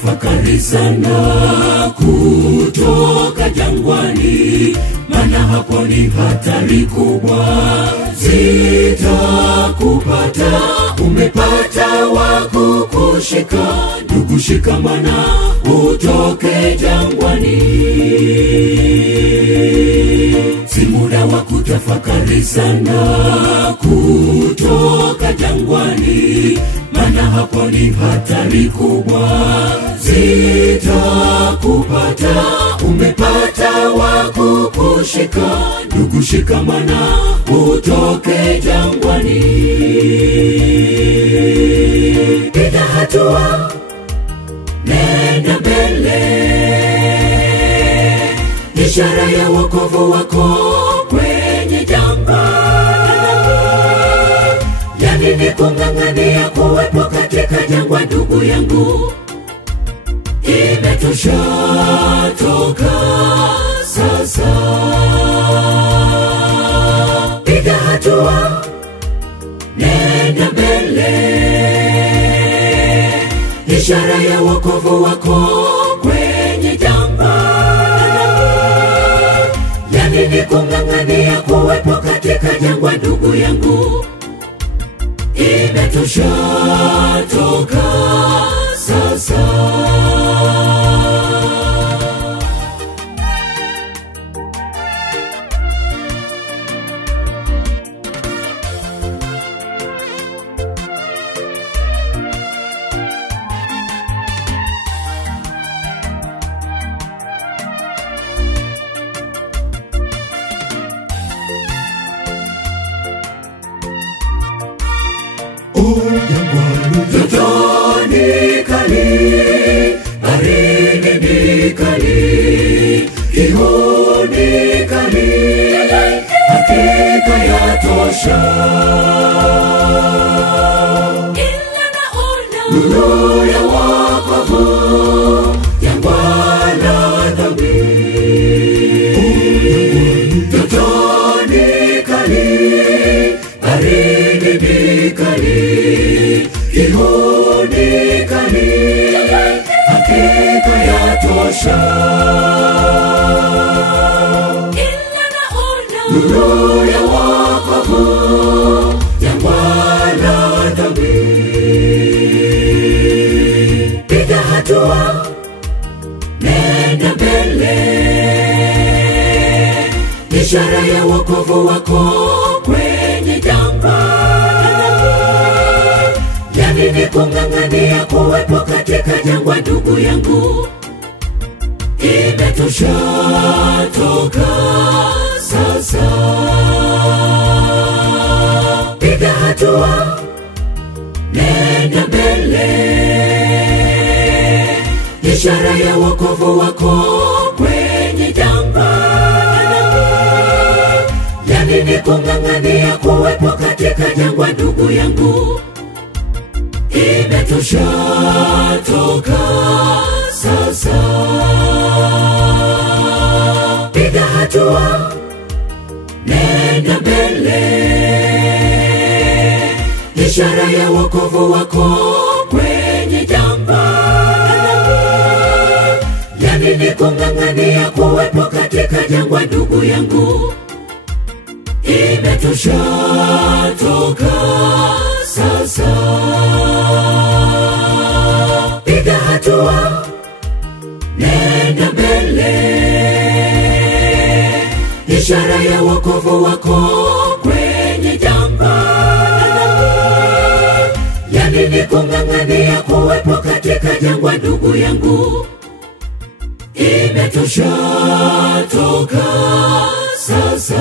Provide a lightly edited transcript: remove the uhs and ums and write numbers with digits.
kutafakari sana kutoka jangwani, maana hapo ni hatari kubwa zitakupata. Umepata wa kukushika, ndugu shikamana utoke jangwani. Si muda wa kutafakari sana kutoka jangwani, maana hapo ni hatari kubwa zitakupata. Umepata wa kukushika, ndugu shikamana utoke jangwani. Piga hatua, nenda mbele, ishara ya wokovu wako kwenye jangwa. Yani ni kung'ang'ania kuwepo katika jangwa, ndugu yangu. Imetosha, toka sasa. Piga hatua, nenda mbele, ishara ya wokovu wako kwenye jangwa. Yani ni kung'ang'ania kuwepo katika jangwa, ndugu yangu. Imetosha, toka sasa. Joto ni kali, baridi ni kali, kiu ni kali, hakika yatosha. Ila naona nuru ya wokovu, jangwa la dhambi. Joto ni kali, baridi ni kali, kiu ni kali, hakika yatosha. Ila naona nuru ya wokovu, jangwa la dhambi. Piga hatua, nenda mbele, ishara ya wokovu wako kwenye jangwa. Yani ni kung'ang'ania kuwepo katika jangwa, ndugu yangu. Imetosha, toka sasa. Piga hatua, nenda mbele, ishara ya wokovu wako kwenye jangwa. Yani ni kung'ang'ania kuwepo katika jangwa, ndugu yangu. Imetosha, toka sasa. Piga hatua, nenda mbele, ishara ya wokovu wako kwenye jangwa. Yani ni kung'ang'ania kuwepo katika jangwa, ndugu yangu. Imetosha, toka sasa. Piga hatua, nenda mbele, ishara ya wokovu wako kwenye jangwa. Yani ni kung'ang'ania kuwepo katika jangwa, ndugu yangu. Imetosha, toka sasa.